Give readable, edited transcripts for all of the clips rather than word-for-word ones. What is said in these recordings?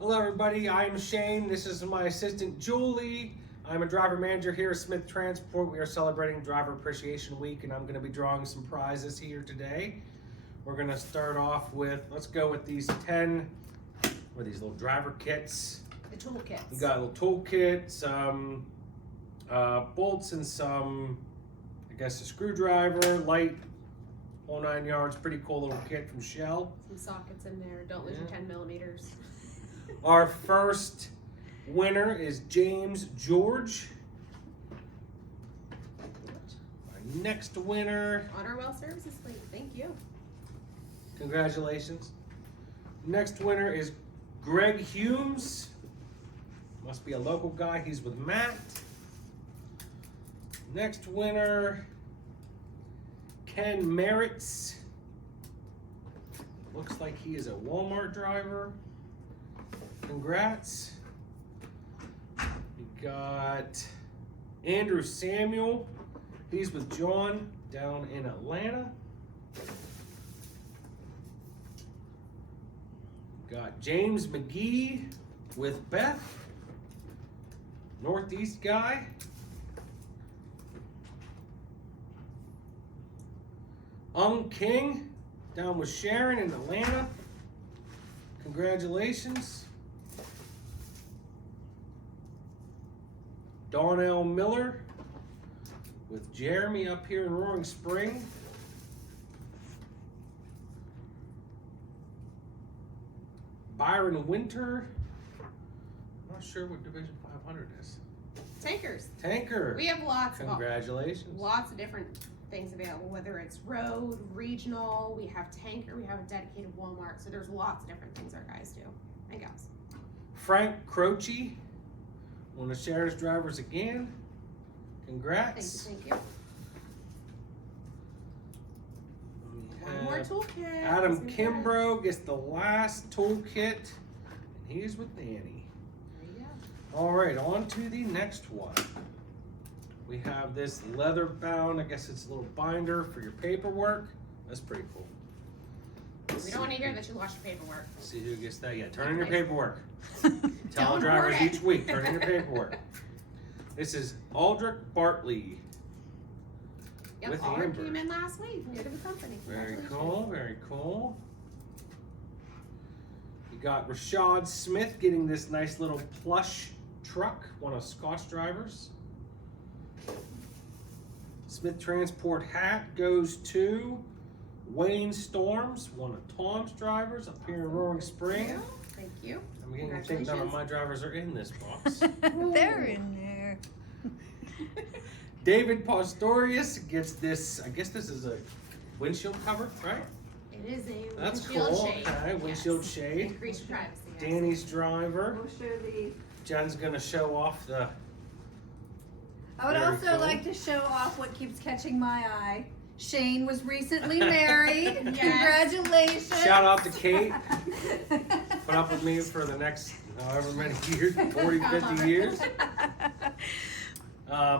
Hello everybody, I'm Shane. This is my assistant Julie. I'm a driver manager here at Smith Transport. We are celebrating Driver Appreciation Week and I'm going to be drawing some prizes here today. We're going to start off with, let's go with these 10, or these little driver kits. The toolkits. We got a little toolkit, some bolts and some, I guess a screwdriver, light, whole 9 yards. Pretty cool little kit from Shell. Some sockets in there. Don't lose your 10 millimeters. Our first winner is James George. Our next winner. Honor well services fleet. Thank you. Congratulations. Next winner is Greg Humes. Must be a local guy. He's with Matt. Next winner, Ken Merritts. Looks like he is a Walmart driver. Congrats. We got Andrew Samuel. He's with John down in Atlanta. Got James McGee with Beth. Northeast guy. King down with Sharon in Atlanta. Congratulations. Darnell Miller with Jeremy up here in Roaring Spring. Byron Winter. I'm not sure what Division 500 is. Tankers. Tanker. We have lots Congratulations. lots of different things available, whether it's road, regional, we have tanker, we have a dedicated Walmart, so there's lots of different things our guys do and gals. Frank Croce, one of Sharon's drivers again. Congrats. Thank you. One more toolkit. Adam Kimbrough gets the last toolkit, and he's with Danny. There you go. All right, on to the next one. We have this leather bound, I guess it's a little binder for your paperwork. That's pretty cool. We don't want to hear that you lost your paperwork. Let's see who gets that. Yeah, turn in your paperwork. Tell Don't drivers hoard it. each week, turn in your paperwork. This is Aldrich Bartley. Yep, With Alder Amber. came in last week, new to the company. Very Congratulations. cool, very cool. You got Rashad Smith getting this nice little plush truck, one of Scott's drivers. Smith Transport hat goes to Wayne Storms, one of Tom's drivers up here in Roaring Spring. Thank you. I'm beginning to think none of my drivers are in this box. They're in there. David Pastorius gets this, I guess this is a windshield cover, right? It is a That's windshield cool. shade. Okay, windshield Yes. shade. Increase your privacy. guys. Danny's driver. We'll show the. Jen's gonna show off the. I would Very also cool. like to show off what keeps catching my eye. Shane was recently married. Yes. Congratulations. Shout out to Kate. Put up with me for the next however many years, 40, 50 years.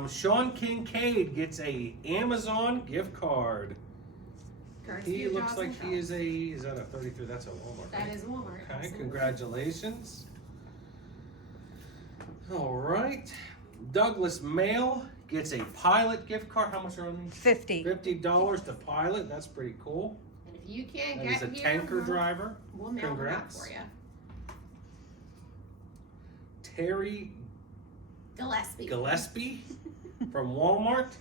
Sean Kincaid gets a Amazon gift card. Courtesy He of looks Jaws like and he is Phelps. is that a 33? That's a Walmart. That right? is Walmart. Okay, absolutely. congratulations. All right. Douglas Mail gets a Pilot gift card. How much are on these? 50. $50 to Pilot. That's pretty cool. And if you can't That get is a here, tanker driver. we'll mail them out Congrats. for you. Terry Gillespie from Walmart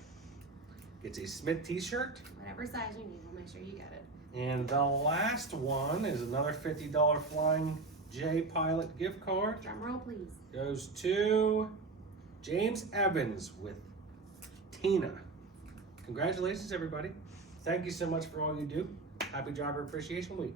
gets a Smith t-shirt. Whatever size you need, we'll make sure you get it. And the last one is another $50 Flying J Pilot gift card. Drum roll, please. Goes to James Evans with Tina. Congratulations, everybody. Thank you so much for all you do. Happy Driver Appreciation Week.